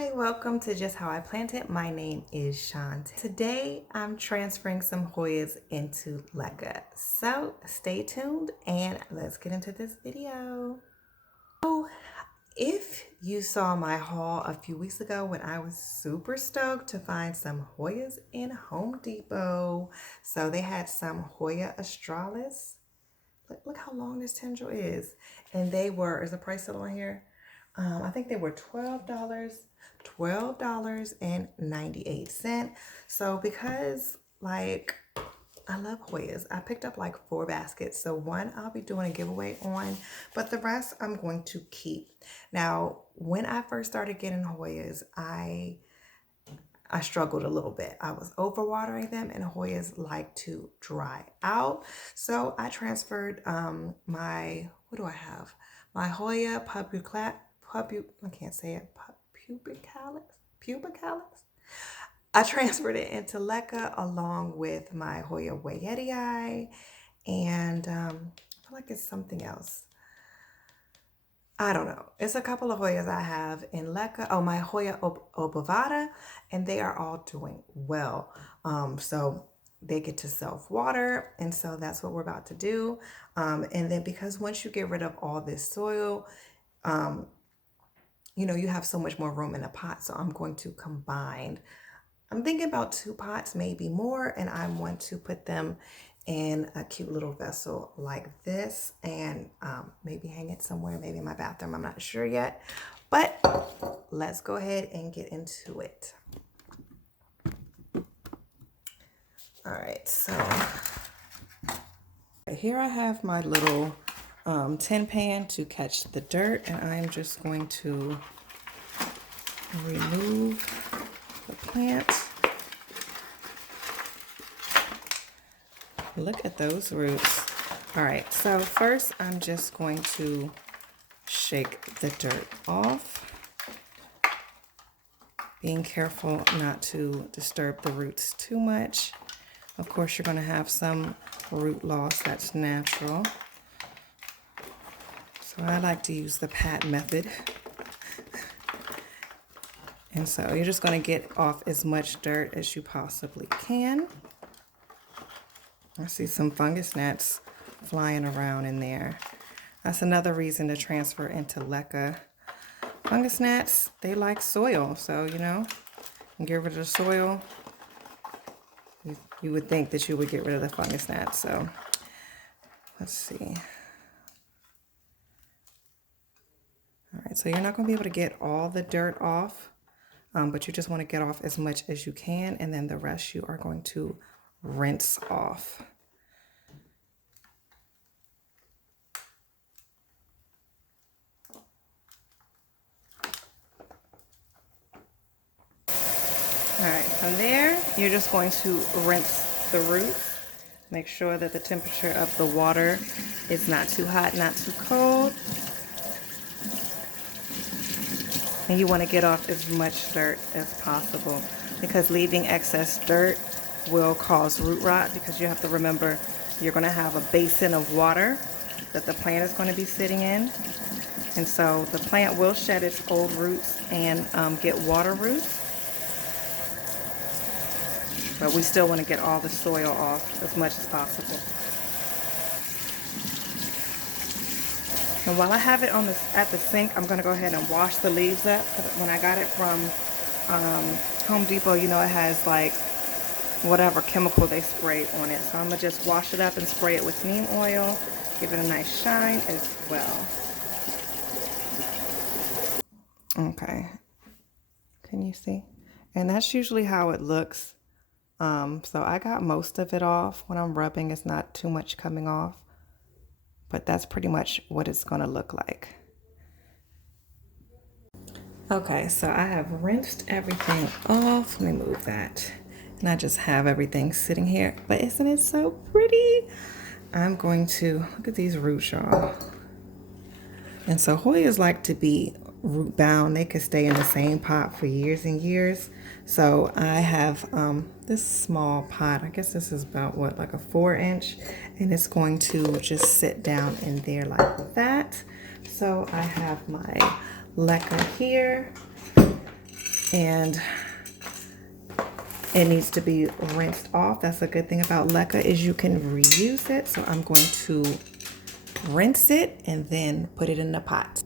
Hi, welcome to Just How I Planted. My name is Shante. Today I'm transferring some Hoyas into Leca. So stay tuned and let's get into this video. So if you saw my haul a few weeks ago when I was super stoked to find some Hoyas in Home Depot. So they had some Hoya australis. Look how long this tendril is. And they were, is the price still on here? I think they were $12.98. So because like I love Hoyas, I picked up like 4 baskets. So one I'll be doing a giveaway on, but the rest I'm going to keep. Now, when I first started getting Hoyas, I struggled a little bit. I was overwatering them and Hoyas like to dry out. So I transferred my, what do I have? My Hoya Publicalx. I can't say it. Publicalx. I transferred it into Leca along with my Hoya Wayeti, and I feel like it's something else. I don't know. It's a couple of Hoyas I have in Leca. Oh, my Hoya Obovata, and they are all doing well. So they get to self-water, and so that's what we're about to do. And then because once you get rid of all this soil, you know, you have so much more room in a pot. So I'm going to combine, I'm thinking about 2 pots, maybe more, and I want to put them in a cute little vessel like this and maybe hang it somewhere, maybe in my bathroom. I'm not sure yet, but let's go ahead and get into it. All right, so here I have my little tin pan to catch the dirt, and I'm just going to remove the plant. Look at those roots. All right, so first I'm just going to shake the dirt off, being careful not to disturb the roots too much. Of course, you're going to have some root loss. That's natural. So I like to use the pat method. And so you're just going to get off as much dirt as you possibly can. I see some fungus gnats flying around in there. That's another reason to transfer into Leca. Fungus gnats, they like soil. So, you know, get rid of the soil. You would think that you would get rid of the fungus gnats. So let's see. All right, so you're not going to be able to get all the dirt off, but you just want to get off as much as you can, and then the rest you are going to rinse off. All right, from there, you're just going to rinse the roots. Make sure that the temperature of the water is not too hot, not too cold. And you want to get off as much dirt as possible, because leaving excess dirt will cause root rot, because you have to remember you're going to have a basin of water that the plant is going to be sitting in. And so the plant will shed its old roots and get water roots. But we still want to get all the soil off as much as possible. And while I have it on at the sink, I'm going to go ahead and wash the leaves up. Because when I got it from Home Depot, you know, it has like whatever chemical they spray on it. So I'm going to just wash it up and spray it with neem oil. Give it a nice shine as well. Okay. Can you see? And that's usually how it looks. So I got most of it off. When I'm rubbing, it's not too much coming off. But that's pretty much what it's going to look like. Okay, so I have rinsed everything off. Let me move that. And I just have everything sitting here. But isn't it so pretty? I'm going to, look at these roots, y'all. And so Hoyas like to be root bound. They could stay in the same pot for years and years. So I have this small pot. I guess this is about what, like a 4-inch, and it's going to just sit down in there like that. So I have my Leca here, and it needs to be rinsed off. That's a good thing about Leca is you can reuse it. So I'm going to rinse it and then put it in the pot.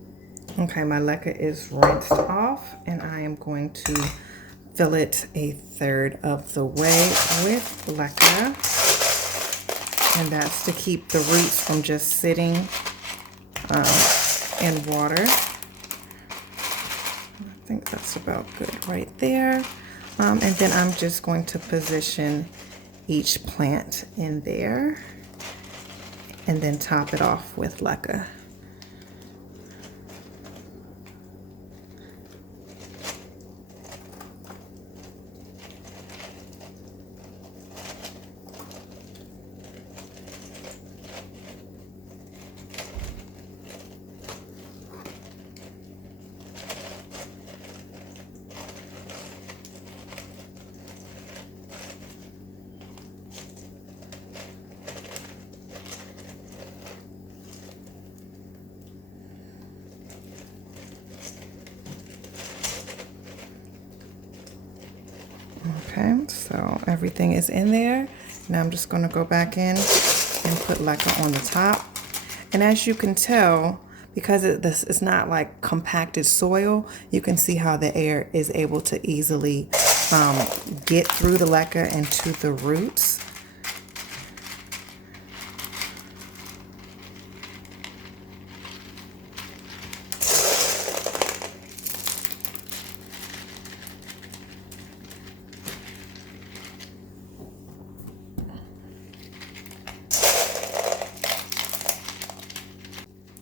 Okay, my Leca is rinsed off and I am going to fill it 1/3 of the way with Leca. And that's to keep the roots from just sitting in water. I think that's about good right there. And then I'm just going to position each plant in there and then top it off with Leca. Okay, so everything is in there. Now I'm just going to go back in and put Leca on the top. And as you can tell, because this is not like compacted soil, you can see how the air is able to easily get through the Leca and to the roots.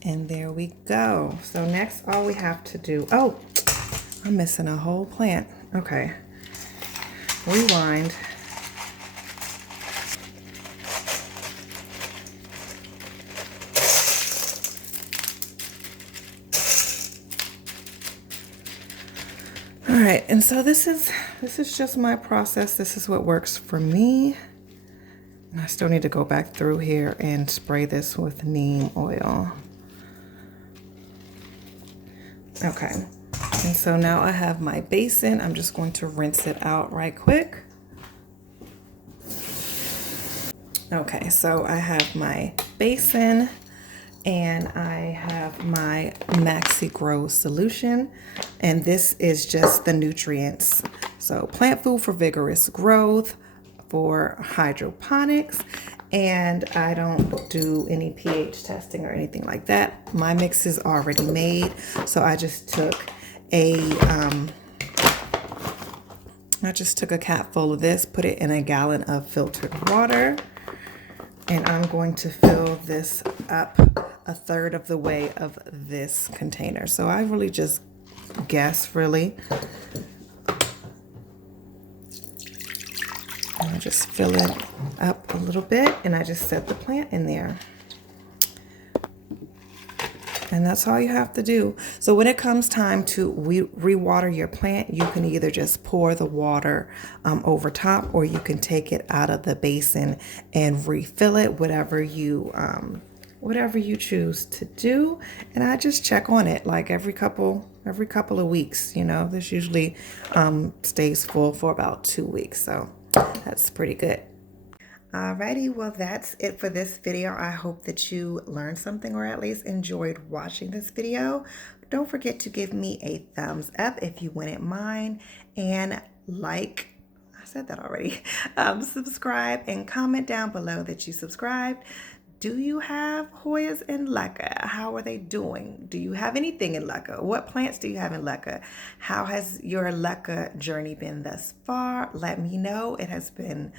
And there we go. So next, all we have to do, oh, I'm missing a whole plant. Okay, rewind. All right, and so this is just my process. This is what works for me. And I still need to go back through here and spray this with neem oil. Okay, and so now I have my basin. I'm just going to rinse it out right quick. Okay, so I have my basin and I have my Maxi Grow solution, and this is just the nutrients. So plant food for vigorous growth, for hydroponics, and I don't do any pH testing or anything like that. My mix is already made, so I just took a cap full of this, put it in a gallon of filtered water, and I'm going to fill this up 1/3 of the way of this container. So I really just guess, really. I just fill it up a little bit and I just set the plant in there. And that's all you have to do. So when it comes time to re-water your plant, you can either just pour the water over top, or you can take it out of the basin and refill it, whatever you choose to do. And I just check on it like every couple of weeks. You know, this usually stays full for about 2 weeks. So that's pretty good. Alrighty, well that's it for this video. I hope that you learned something or at least enjoyed watching this video. Don't forget to give me a thumbs up if you wouldn't mind, and like, I said that already, subscribe and comment down below that you subscribed. Do you have Hoyas in Leca? How are they doing? Do you have anything in Leca? What plants do you have in Leca? How has your Leca journey been thus far? Let me know. It has been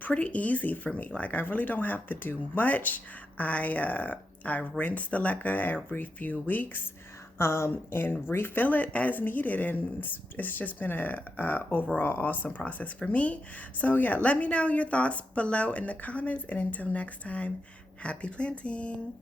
pretty easy for me. Like, I really don't have to do much. I rinse the Leca every few weeks and refill it as needed, and it's just been a overall awesome process for me. So yeah, let me know your thoughts below in the comments, and until next time, happy planting.